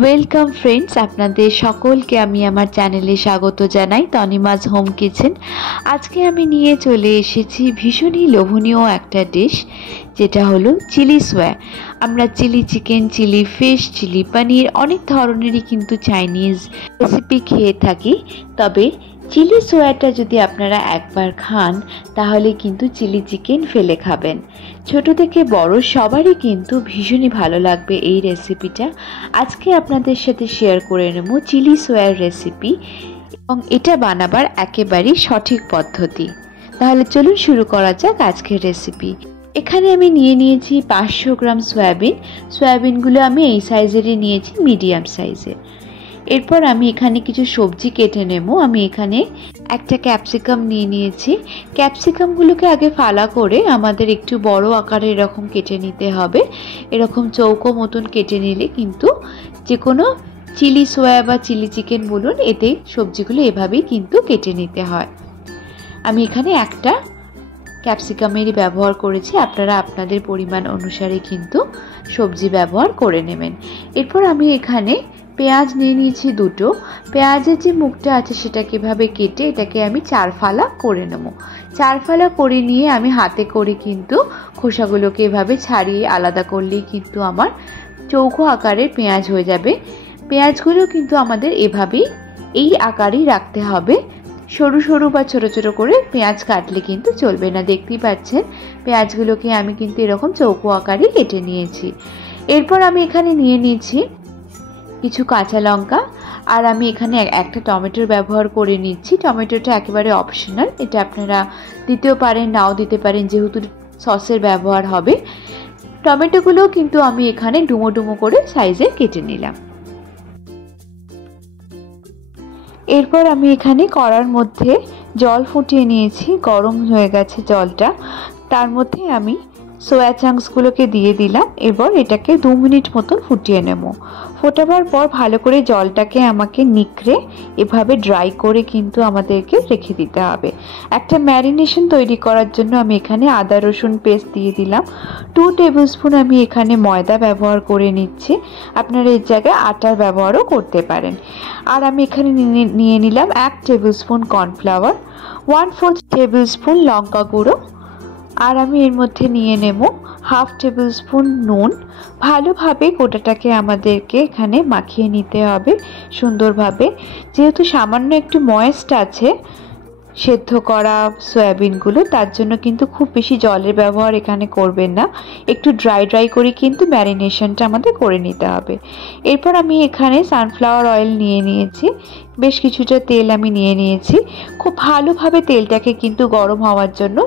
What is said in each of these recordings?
Welcome friends, আপনাদের সকলকে আমি আমার চ্যানেলে স্বাগত জানাই তনিমাজ হোম কিচেন। আজকে আমি নিয়ে চলে এসেছি ভীষণই লোভনীয় একটা ডিশ, যেটা হলো চিলি সোয়া। আমরা chilli chicken, chilli fish, chilli paneer অনেক ধরনেরই কিন্তু চাইনিজ রেসিপি খেয়ে থাকি। তবে চিলি সোয়াটা যদি আপনারা একবার খান তাহলে কিন্তু চিলি চিকেন ফেলে খাবেন। ছোট থেকে বড় সবারই কিন্তু ভীষণই ভালো লাগবে এই রেসিপিটা। আজকে আপনাদের সাথে শেয়ার করে নেব চিলি সোয়ার রেসিপি এবং এটা বানাবার একেবারেই সঠিক পদ্ধতি। তাহলে চলুন শুরু করা যাক আজকের রেসিপি। এখানে আমি নিয়েছি 500 গ্রাম সয়াবিন। সয়াবিনগুলো আমি এই সাইজেরই নিয়েছি, মিডিয়াম সাইজের। এরপর আমি এখানে কিছু সবজি কেটে নেব। আমি এখানে একটা ক্যাপসিকাম নিয়েছি। ক্যাপসিকামগুলোকে আগে ফালা করে আমাদের একটু বড় আকারে এরকম কেটে নিতে হবে। এরকম চৌকো মতন কেটে নিলে কিন্তু যে কোনো চিলি সোয়া বা চিলি চিকেন বলুন, এতে সবজিগুলো এভাবেই কিন্তু কেটে নিতে হয়। আমি এখানে একটা ক্যাপসিকামেরই ব্যবহার করেছি, আপনারা আপনাদের পরিমাণ অনুসারে কিন্তু সবজি ব্যবহার করে নেবেন। এরপর আমি এখানে পেঁয়াজ নিয়েছি দুটো। পেঁয়াজের যে মুখটা আছে সেটাকে এভাবে কেটে এটাকে আমি 4 ফালা করে নেব। 4 ফালা করে নিয়ে আমি হাতে করে কিন্তু খোসাগুলোকে এভাবে ছাড়িয়ে আলাদা করলেই কিন্তু আমার চৌকো আকারের পেঁয়াজ হয়ে যাবে। পেঁয়াজগুলো কিন্তু আমাদের এভাবেই এই আকারেই রাখতে হবে। সরু সরু বা ছোট ছোট করে পেঁয়াজ কাটলে কিন্তু চলবে না। দেখতেই পাচ্ছেন পেঁয়াজগুলোকে আমি কিন্তু এরকম চৌকো আকারে কেটে নিয়েছি। এরপর আমি এখানে নিয়েছি কিছু কাঁচা লঙ্কা, আর আমি এখানে একটা টমেটোর ব্যবহার করে নিচ্ছি। টমেটোটা একেবারে অপশনাল, এটা আপনারা দিতেও পারেন নাও দিতে পারেন, যেহেতু সসের ব্যবহার হবে। টমেটোগুলো কিন্তু আমি এখানে ডুমো ডুমো করে সাইজে কেটে নিলাম। এরপর আমি এখানে কড়ার মধ্যে জল ফুটিয়ে নিয়েছি, গরম হয়ে গেছে জলটা। তার মধ্যে আমি সোয়া চাংসগুলোকে দিয়ে দিলাম। এবার এটাকে 2 মিনিট মতন ফুটিয়ে নেব। ফোটাবার পর ভালো করে জলটাকে আমাকে নিকড়ে এভাবে ড্রাই করে কিন্তু আমাদেরকে রেখে দিতে হবে। একটা ম্যারিনেশন তৈরি করার জন্য আমি এখানে আদা রসুন পেস্ট দিয়ে দিলাম। 2 টেবিল স্পুন আমি এখানে ময়দা ব্যবহার করে নিচ্ছি, আপনারা এর জায়গায় আটার ব্যবহারও করতে পারেন। আর আমি এখানে নিয়ে নিলাম 1 tablespoon cornflour, 1/4 tablespoon লঙ্কা গুঁড়ো, আর আমি এর মধ্যে নিয়ে নেব 1/2 টেবিল স্পুন নুন। ভালোভাবে গোটাটাকে আমাদেরকে এখানে মাখিয়ে নিতে হবে সুন্দরভাবে। যেহেতু সামান্য একটু ময়েস্ট আছে সেদ্ধ করা সয়াবিনগুলো, তার জন্য কিন্তু খুব বেশি জলের ব্যবহার এখানে করবেন না। একটু ড্রাই করে কিন্তু ম্যারিনেশনটা আমাদের করে নিতে হবে। এরপর আমি এখানে সানফ্লাওয়ার অয়েল নিয়েছি, বেশ কিছুটা তেল আমি নিয়েছি। খুব ভালোভাবে তেলটাকে কিন্তু গরম হওয়ার জন্য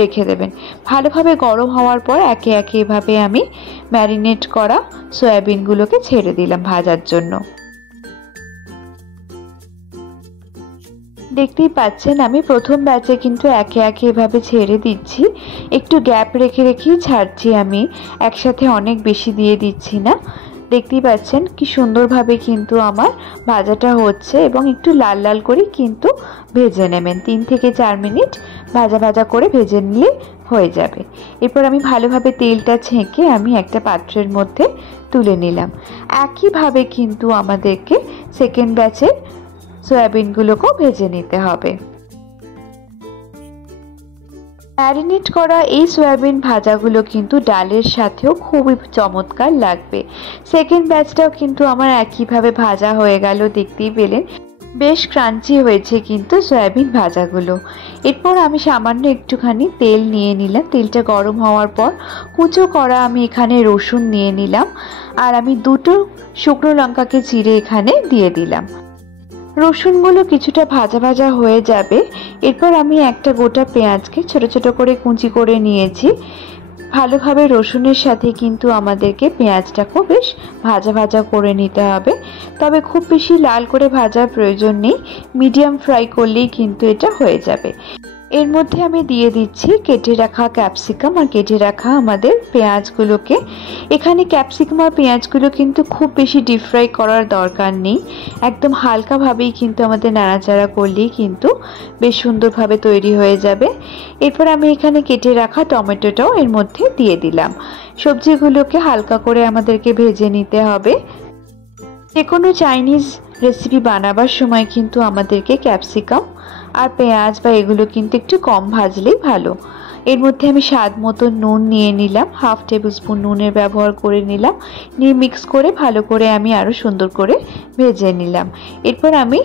রেখে দেবেন। ভালোভাবে গরম হওয়ার পর একে একে এভাবে আমি ম্যারিনেট করা সয়াবিনগুলোকে ছেড়ে দিলাম ভাজার জন্য। দেখতেই পাচ্ছেন আমি প্রথম ব্যাচে কিন্তু একে একে এভাবে ছেড়ে দিচ্ছি। একটু গ্যাপ রেখে রেখেই ছাড়ছি, আমি একসাথে অনেক বেশি দিয়ে দিচ্ছি না। দেখতেই পাচ্ছেন কি সুন্দরভাবে কিন্তু আমার ভাজাটা হচ্ছে, এবং একটু লাল লাল করে কিন্তু ভেজে নেবেন। 3 থেকে 4 মিনিট ভাজা করে ভেজে নিলে হয়ে যাবে। এরপর আমি ভালোভাবে তেলটা ছেঁকে আমি একটা পাত্রের মধ্যে তুলে নিলাম। একইভাবে কিন্তু আমাদেরকে সেকেন্ড ব্যাচের সয়াবিনগুলোকেও ভেজে নিতে হবে। ম্যারিনেট করা এই সয়াবিন ভাজাগুলো কিন্তু ডালের সাথেও খুবই চমৎকার লাগবে। সেকেন্ড ব্যাচটাও কিন্তু আমার একইভাবে ভাজা হয়ে গেল, দেখতেই পেলেন বেশ ক্রাঞ্চি হয়েছে কিন্তু সয়াবিন ভাজাগুলো। এরপর আমি সামান্য একটুখানি তেল নিয়ে নিলাম। তেলটা গরম হওয়ার পর কুচো করা আমি এখানে রসুন নিয়ে নিলাম, আর আমি 2টো শুকনো লঙ্কাকে চিড়ে এখানে দিয়ে দিলাম। রসুনগুলো কিছুটা ভাজা হয়ে যাবে। এরপর আমি একটা গোটা পেঁয়াজকে ছোট ছোট করে কুচি করে নিয়েছি। ভালোভাবে রসুনের সাথে কিন্তু আমাদেরকে পেঁয়াজটাকেও বেশ ভাজা করে নিতে হবে। তবে খুব বেশি লাল করে ভাজার প্রয়োজন নেই, মিডিয়াম ফ্রাই করলেই কিন্তু এটা হয়ে যাবে। এর মধ্যে আমি দিয়ে দিচ্ছি কেটে রাখা ক্যাপসিকাম আর কেটে রাখা আমাদের পেঁয়াজগুলোকে। এখানে ক্যাপসিকাম আর পেঁয়াজগুলো কিন্তু খুব বেশি ডিপ ফ্রাই করার দরকার নেই, একদম হালকাভাবেই কিন্তু আমাদের নাড়াচাড়া করলেই কিন্তু বেশ সুন্দরভাবে তৈরি হয়ে যাবে। এরপর আমি এখানে কেটে রাখা টমেটোটাও এর মধ্যে দিয়ে দিলাম। সবজিগুলোকে হালকা করে আমাদেরকে ভেজে নিতে হবে। যে কোনো চাইনিজ রেসিপি বানাবার সময় কিন্তু আমাদেরকে ক্যাপসিকাম আর পেঁয়াজ বা এগুলো কিন্তু একটু কম ভাজলেই ভালো। এর মধ্যে আমি স্বাদ মতো নুন নিয়ে নিলাম, 1/2 টেবিল স্পুন নুনের ব্যবহার করে নিলাম, নিয়ে মিক্স করে ভালো করে আমি আরও সুন্দর করে ভেজে নিলাম। এরপর আমি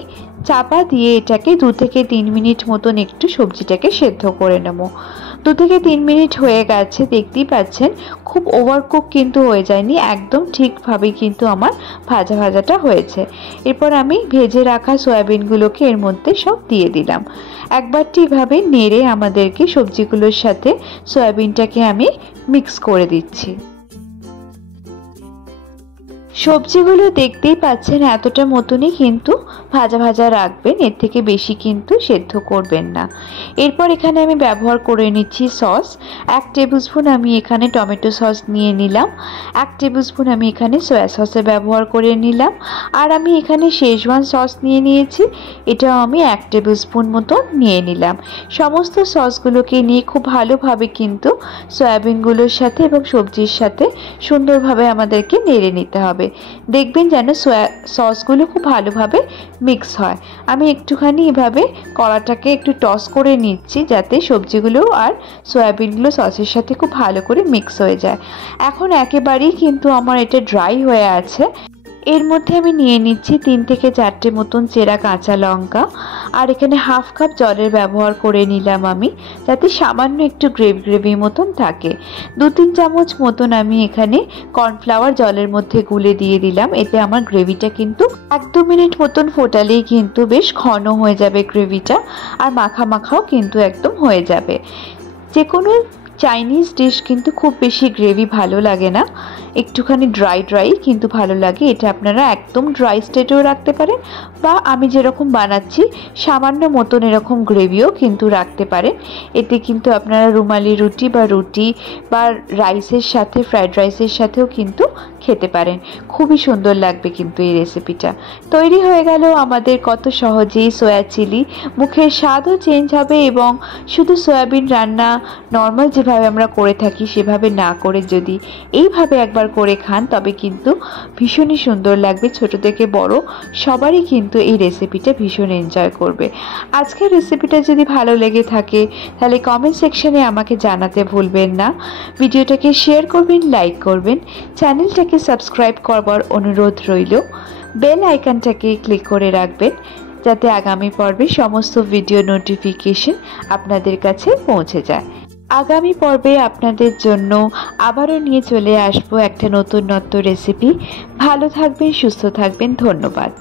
চাপা দিয়ে এটাকে 2 থেকে 3 মিনিট মতন একটু সবজিটাকে সেদ্ধ করে নেব। 2 থেকে 3 মিনিট হয়ে গেছে, দেখতেই পাচ্ছেন খুব ওভারকুক কিন্তু হয়ে যায়নি, একদম ঠিকভাবেই কিন্তু আমার ভাজাটা হয়েছে। এরপর আমি ভেজে রাখা সয়াবিনগুলোকে এর মধ্যে সব দিয়ে দিলাম। একবারটি এভাবে নেড়ে আমাদেরকে সবজিগুলোর সাথে সয়াবিনটাকে আমি মিক্স করে দিচ্ছি। সবজিগুলো দেখতেই পাচ্ছেন এতটা মতনই কিন্তু ভাজা রাখবেন, এর থেকে বেশি কিন্তু সেদ্ধ করবেন না। এরপর এখানে আমি ব্যবহার করে নিচ্ছি সস। 1 টেবিল স্পুন আমি এখানে টমেটো সস নিয়ে নিলাম, 1 টেবিল স্পুন আমি এখানে সয়া সসে ব্যবহার করে নিলাম, আর আমি এখানে শেজওয়ান সস নিয়ে নিয়েছি, এটাও আমি 1 টেবিল স্পুন মতো নিয়ে নিলাম। সমস্ত সসগুলোকে নিয়ে খুব ভালোভাবে কিন্তু সয়াবিনগুলোর সাথে এবং সবজির সাথে সুন্দরভাবে আমাদেরকে নেড়ে নিতে হবে। দেখবেন যেন সসগুলো খুব ভালোভাবে মিক্স হয়। আমি একটুখানি এভাবে কড়াটাকে একটু টস করে নিচ্ছি যাতে সবজিগুলো আর সয়াবিনগুলো সসের সাথে খুব ভালো করে মিক্স হয়ে যায়। এখন একেবারেই কিন্তু আমার এটা ড্রাই হয়ে আছে। এর মধ্যে আমি নিয়ে নিচ্ছি 3 থেকে 4টে মতন চেরা কাঁচা লঙ্কা, আর এখানে 1/2 কাপ জলের ব্যবহার করে নিলাম আমি, যাতে সামান্য একটু গ্রেভি মতন থাকে। 2-3 চামচ মতন আমি এখানে কর্নফ্লাওয়ার জলের মধ্যে গুলে দিয়ে দিলাম, এতে আমার গ্রেভিটা কিন্তু 1-2 মিনিট মতন ফোটালেই কিন্তু বেশ ঘন হয়ে যাবে গ্রেভিটা, আর মাখাও কিন্তু একদম হয়ে যাবে। যে কোনো চাইনিজ ডিশ কিন্তু খুব বেশি গ্রেভি ভালো লাগে না, একটুখানি ড্রাই কিন্তু ভালো লাগে। এটা আপনারা একদম ড্রাই স্টেটেও রাখতে পারেন, বা আমি যেরকম বানাচ্ছি সামান্য মতন এরকম গ্রেভিও কিন্তু রাখতে পারেন। এতে কিন্তু আপনারা রুমালি রুটি বা রাইসের সাথে, ফ্রাইড রাইসের সাথেও কিন্তু খেতে পারেন। খুবই সুন্দর লাগবে কিন্তু এই রেসিপিটা। তৈরি হয়ে গেল আমাদের কত সহজেই সয়া চিলি। মুখের স্বাদও চেঞ্জ হবে, এবং শুধু সয়াবিন রান্না নর্মাল যেভাবে আমরা করে থাকি সেভাবে না করে যদি এইভাবে একবার করে খান তবে কিন্তু ভীষণই সুন্দর লাগবে। ছোট থেকে বড় সবারই কিন্তু এই রেসিপিটা ভীষণ এনজয় করবে। আজকের রেসিপিটা যদি ভালো লেগে থাকে তাহলে কমেন্ট সেকশনে আমাকে জানাতে ভুলবেন না। ভিডিওটাকে শেয়ার করবেন, লাইক করবেন, চ্যানেলটাকে সাবস্ক্রাইব করবার অনুরোধ রইল। বেল আইকনটাকে ক্লিক করে রাখবেন যাতে আগামী পর্বে সমস্ত ভিডিও নোটিফিকেশন আপনাদের কাছে পৌঁছে যায়। আগামী পর্বে আপনাদের জন্য আবারও নিয়ে চলে আসবো একটা নতুন রেসিপি। ভালো থাকবেন, সুস্থ থাকবেন, ধন্যবাদ।